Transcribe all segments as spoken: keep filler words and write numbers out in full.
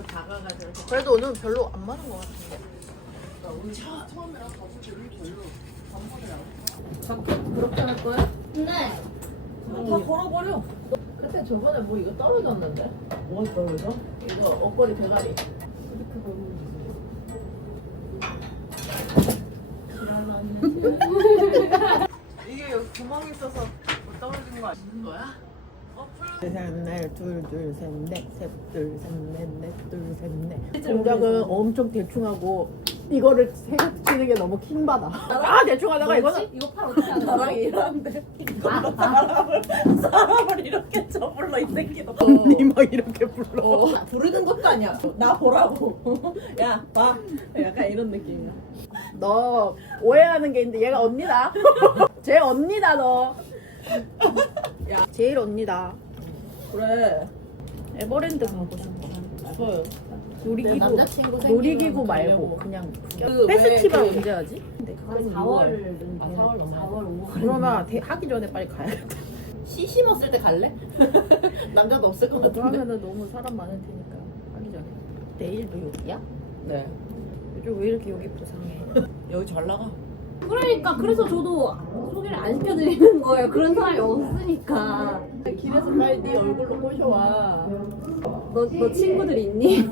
작아가지고. 그래도 오늘은 별로 안 많은 것 같은데. 우리 차 처음이랑 가볼 때 우리 별로 반복을 안 했어. 자켓 그렇게 할 거야? 네. 다 걸어버려. 그때 저번에 뭐 이거 떨어졌는데? 뭐 떨어져? 이거 옷걸이 대가리. 이렇게 걸면 이게 여기 구멍이 있어서 못 떨어진 거 아닌 거야? 셋넷 둘둘셋넷셋둘셋넷넷둘셋넷 동작은 엄청 대충 하고 이거를 생각치는 게 너무 킹받아. 아 대충 하다가 이거는 이거 팔 어떻게 하는 나랑 거야? 이러는데 이걸로 사람을 사람을 이렇게 저불러 이 새끼도. 언니 막 이렇게 불러. 어, 부르는 것도 아니야. 나 보라고. 야 봐. 약간 이런 느낌이야. 너 오해하는 게 있는데 얘가 언니다. 제 언니다 너. 야 제일 언니다. 그래. 에버랜드 가고 싶어. 좋아요. 놀이기구 남자친구 생기면 놀이기구 말고 가려고. 그냥 그 페스티벌 왜 그- 언제 하지? 근데 한 사월은 아, 사월 넘어야 사월 오월. 그러나 대- 하기 전에 빨리 가야겠다. 씨 심었을 때 갈래? 남자도 없을 것 같은데. 그러면은 너무 사람 많을 테니까 하기 전에. 내일도 여기야? 네. 요즘 왜 이렇게 여기 부상해? 여기 잘 나가. 그러니까 그래서 저도 소개를 안 시켜드리는 거예요. 그런 사람이 없으니까. 길에서 빨리 네 얼굴로 꼬셔와. 너, 너 친구들 있니?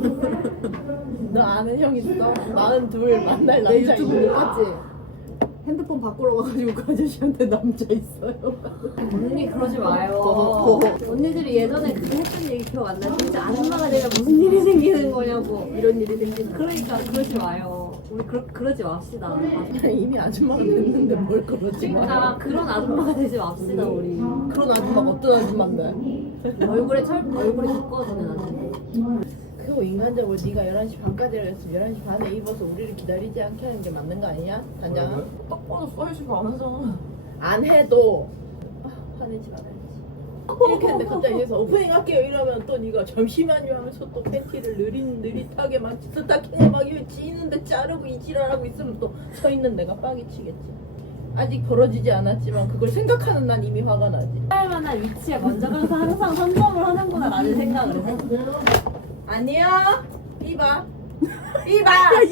너 아는 형 있어? 나는 둘 만날 내 남자 유튜브 못 있어. 봤지? 핸드폰 바꾸러 가가지고 그 아저씨한테 남자 있어요. 언니 그러지 마요. 어. 언니들이 예전에 그거 했던 얘기 기억 안 나요? 진짜 아줌마가 되면 무슨 일이 생기는 거냐고. 이런 일이 생기는 그러니까 그러지 마요. 우리 그, 그러지 맙시다. 이미 아줌마가 됐는데 뭘 그러지 마. 그러니까 그런 아줌마가 되지 맙시다 우리. 그런 아줌마가 어떤 아줌마인데? 얼굴에 철 얼굴이 두꺼워지는 아줌마. 그거 인간적으로 네가 열한 시 반까지라 했으면 열한 시 반에 입어서 우리를 기다리지 않게 하는 게 맞는 거 아니냐? 단장아? 딱 봐도 사이즈가 안 하잖아. 안 해도 아, 화내지 말아야지. 이렇게 했는데 갑자기 여기서 오프닝 할게요 이러면 또 네가 잠시만요 하면서 또 팬티를 느릿, 느릿하게 막 스타킹을 막 이거 찌는데 자르고 이지랄하고 있으면 또 서 있는 내가 빡이 치겠지. 아직 벌어지지 않았지만 그걸 생각하는 난 이미 화가 나지. 할 만한 위치에 먼저 가서 항상 선점을 하는구나 라는 생각을 해. 아니야. 이봐. 이봐.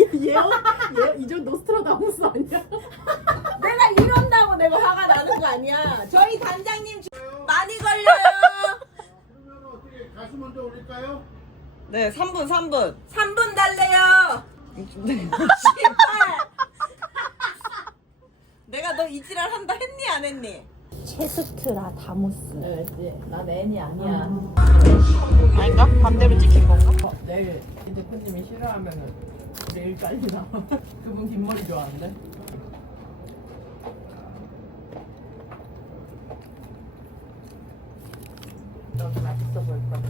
얘얘이전 노스트라다무스 아니야? 내가 이런다고 내가 화가 나는 거 아니야. 저희 단장님 많이 걸려요. 그러면 어떻게 가수 먼저 올릴까요? 네, 삼 분, 삼 분. 삼 분 달래요. 씨발. 내가 너 이지랄 한다 했니 안 했니? 체스트라다무스. 그렇지. 난 애니 아니야. 아닌가? 반대로 찍힌 건가? 어, 내일 이 대표님이 싫어하면은 내일 잘리나. 그분 긴 머리 좋아하는데. 너무 맛있어 보일 거야.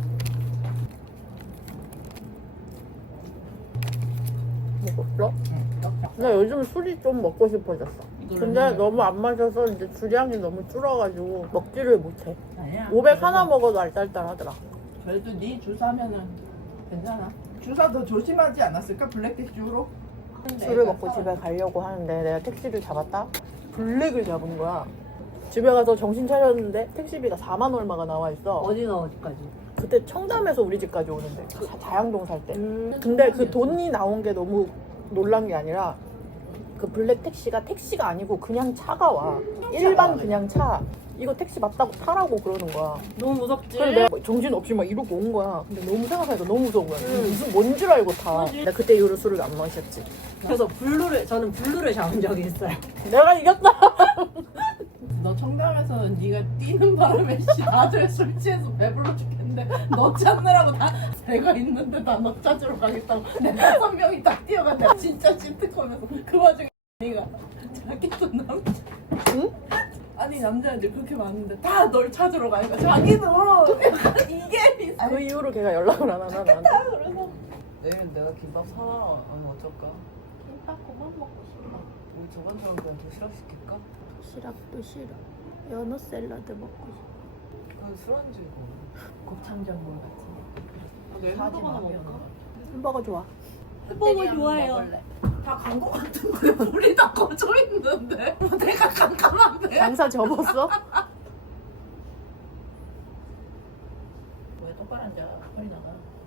먹었어? 나 요즘 술이 좀 먹고 싶어졌어. 근데 너무 안 마셔서 이제 주량이 너무 줄어가지고 먹지를 못해. 아니야. 오백 하나 먹어도 알딸딸하더라. 그래도 네 주사면은 괜찮아. 주사 더 조심하지 않았을까? 블랙택시로? 술을 먹고 집에 가려고 하는데 내가 택시를 잡았다? 블랙을 잡은 거야. 집에 가서 정신 차렸는데 택시비가 사만 얼마가 나와 있어. 어디서 어디까지? 그때 청담에서 우리 집까지 오는데 자- 자양동 살 때. 음. 근데 그 돈이 나온 게 너무 놀란 게 아니라 그 블랙 택시가 택시가 아니고 그냥 차가 와. 일반 그냥 차. 이거 택시 맞다고 타라고 그러는 거야. 너무 무섭지? 그래서 내가 정신 없이 막 이러고 온 거야. 근데 너무 생각하니까 너무 무서운 거야. 무슨 뭔 줄 알고 타. 내가 그때 이후로 술을 안 마셨지. 그래서 블루를 저는 블루를 잡은 적이 있어요. 내가 이겼다. 너 청담에서는 네가 뛰는 바람에 씨 다들 술 취해서 배불러 죽겠는데 너 찾느라고 다 내가 있는데 다 너 찾으러 가겠다고 내 다섯 명이 다 뛰어간다. 진짜 시트콤에서 그 와중에 네가 자기도 남자 응? 아니 남자애들 그렇게 많은데 다 널 찾으러 가니까 자기도 약간 이게 비슷해. 그 이후로 걔가 연락을 안 하나 나한테. 그래서 내일 내가 김밥 사라 하면 어쩔까? 김밥 그만 먹고 싶어. 우리 저번처럼 그냥 도시락 시킬까? 도시락도 싫어. 연어 샐러드 먹고 싶어. 그건 술안주 이거 곱창전골 같은 거. 내일 사지 햄버거 하나 마, 먹을까? 햄버거 좋아. 햄버거 좋아해요. 다 간 거 같은데 불이 다 꺼져 있는데 내가 깜깜한데 장사 접었어? 왜 똑바로 앉아? 빨리 나가.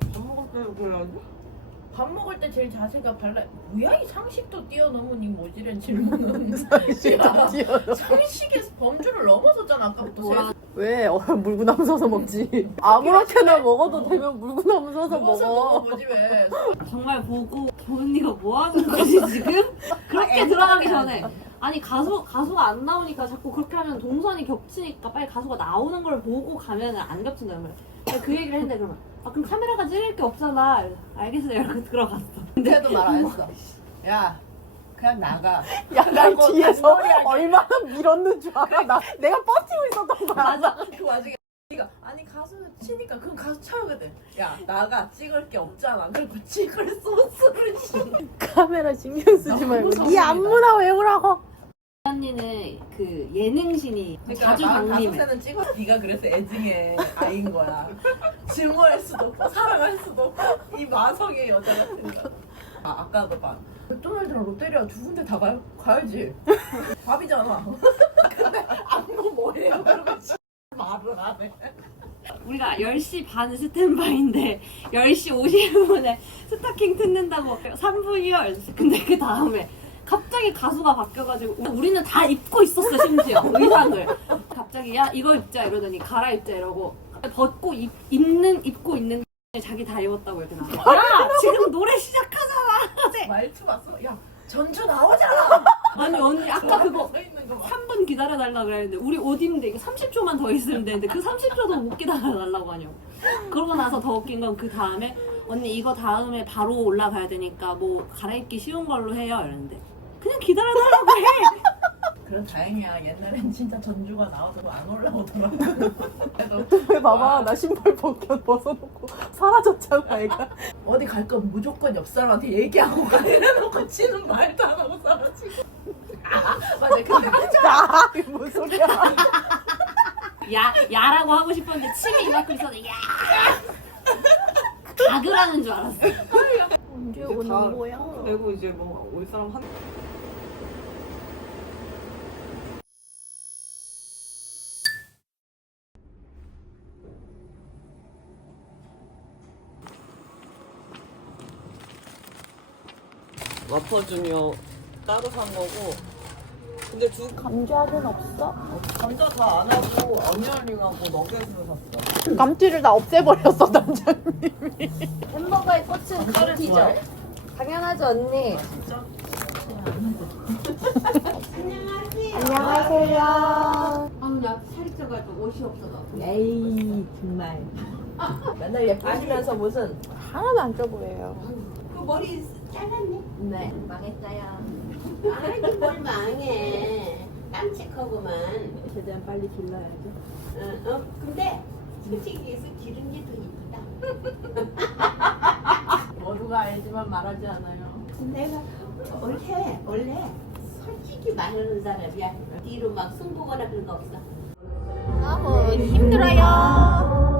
밥 먹을 때 그래야지. 밥 먹을 때 제일 자세가 발라. 뭐야 이 상식도 뛰어넘은 이 모질한 질문은. 상식도 뛰어넘어. 상식에서 범주를 넘어섰잖아 아까부터. 뭐라- 왜? 어, 물구나무 서서 먹지. 아무렇게나 먹어도 되면 물구나무 서서 누워서 먹어. 먹어보지 왜. 정말 보고 언니가 뭐 하는 거지 지금? 그렇게 들어가기 전에 아니 가수 가수가 안 나오니까 자꾸 그렇게 하면 동선이 겹치니까 빨리 가수가 나오는 걸 보고 가면은 안 겹친다는 거야. 내가 그 얘기를 했는데 그러면 아 그럼 카메라가 찍을 게 없잖아. 알겠어요. 이러고 들어갔어. 그때도 말 안 했어. 야, 그냥 나가. 야, 날 그거 뒤에서 단돌이하게. 얼마나 밀었는 줄 알아? 나, 내가 버티고 있었던 거야. 맞아. 그 와중에 네가 아니 가수 치니까 그럼 가수 쳐야거든. 야 나가 찍을 게 없잖아. 그리고 찍을 소스를 씨. 카메라 신경 쓰지 말고 네 안무나 외우라고. 언니는 그 예능신이 그러니까 자주 나 다섯 강림해. 세는 찍어. 네가 그래서 애증의 아이인 거야. 증오할 수도 없고 사랑할 수도 없고 이 마성의 여자 같은 거. 아 아까도 봐. 맥도날드랑 롯데리아 두 군데 다 가요? 가야지. 밥이잖아. 근데 안무 뭐예요? 그러면 말을 안 해. 우리가 열 시 반 스탠바인데 열 시 오십 분에 스타킹 뜯는다고 삼 분이요. 근데 그 다음에 갑자기 가수가 바뀌어가지고 우리는 다 입고 있었어. 심지어 의상을 갑자기 야 이거 입자 이러더니 갈아입자 이러고 벗고 입, 입는 입고 있는 게 자기 다 입었다고 이렇게 나와. 야 지금 노래 시작하잖아. 말투 봤어? 야 전주 나오잖아. 아니 언니 아까 그거 서 있는 거 봐. 삼 분 기다려달라 그랬는데 우리 옷 입는데 이게 삼십 초만 더 있으면 되는데 그 삼십 초도 못 기다려달라고 하냐고. 그러고 나서 더 웃긴 건 그 다음에 언니 이거 다음에 바로 올라가야 되니까 뭐 갈아입기 쉬운 걸로 해요 이랬는데 그냥 기다려달라고 해. 그럼 다행이야. 옛날엔 진짜 전주가 나와서 안 올라오더라고. 그래도 왜 봐봐 나 신발 벗겨 벗어놓고 사라졌잖아 애가. 어디 갈 건 무조건 옆 사람한테 얘기하고 가 이래놓고 치는 말도 안 하고 사라지고. 아, 맞아. 근데 야 이게 뭔 소리야. 야 야라고 하고 싶었는데 침이 이만큼 있었는데 야 가그라는 줄 알았어. 언제 오는 거야? 그리고 이제 뭐 올 사람 한. 와퍼 주니어 따로 산 거고. 근데 두 감자는 없어? 감자 다 안 하고 어니언링하고 너겟으로 샀어. 감튀를 다 없애버렸어 남자님이. 햄버거의 꽃은 감튀죠. 당연하죠 언니. 진짜? 안녕하세요. 아나 살이 쪄가지고 옷이 없어서. 에이 정말 맨날 예쁘시면서 무슨 하나도 안 쪄 보여요. 그 머리 잘랐네. 네 망했어요. 아니 뭘 망해. 깜찍하구만. 최대한 빨리 길러야죠. 어, 어 근데 솔직히 얘기해서 기른 게 더 이쁘다. 모두가 알지만 말하지 않아요. 내가 원래 원래 솔직히 말하는 사람이야. 뒤로 막 숨보거나 그런 거 없어. 너무 힘들어요.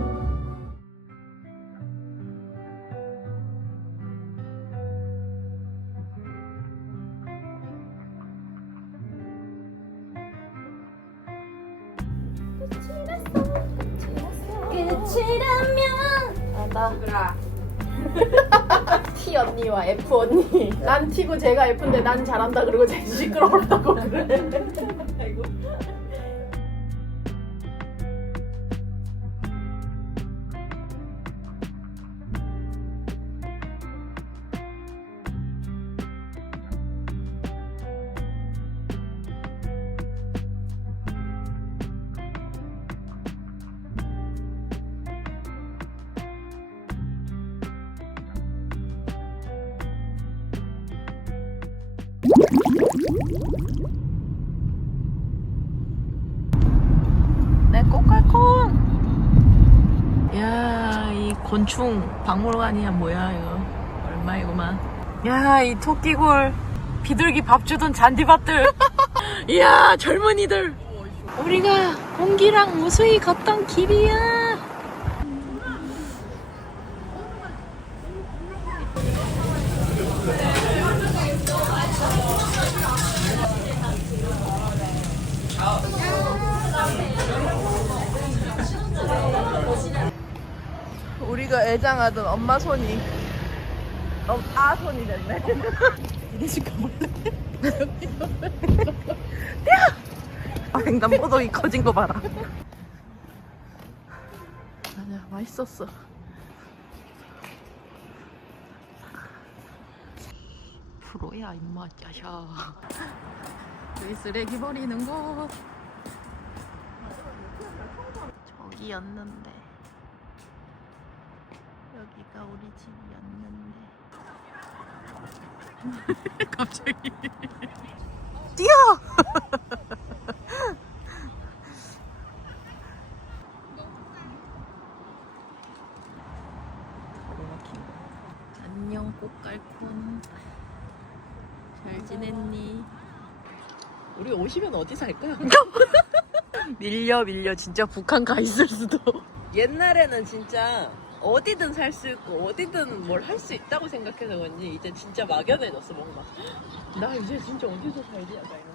끝이라면 나 T 언니와 F 언니. 난 T고 제가 F인데 난 잘한다 그러고 제 시끄러웠다고 그래. 아이고. 내 꽃갈콘. 야, 이 곤충 박물관이야 뭐야 이거. 얼마이구만. 야, 이 토끼굴. 비둘기 밥 주던 잔디밭들. 이야, 젊은이들. 우리가 공기랑 무수히 걷던 길이야. 우리가 이거 애장하던 엄마 손이 어, 아 손이 됐네. 이대식 가볼래? 아, 횡단보도이 커진 거 봐라. 아니야, 맛있었어. 프로야 임마 야샤. 여기 쓰레기 버리는 곳 저기였는데 여기가 우리 집이었는데 갑자기 뛰어. 안녕 꽃갈콘 잘 지냈니? 우리 오시면 어디 살까? 밀려 밀려 진짜 북한 가 있을 수도. 옛날에는 진짜 어디든 살 수 있고 어디든 뭘 할 수 있다고 생각해서 그런지 이제 진짜 막연해졌어 뭔가. 나 이제 진짜 어디서 살지? 약간 이런.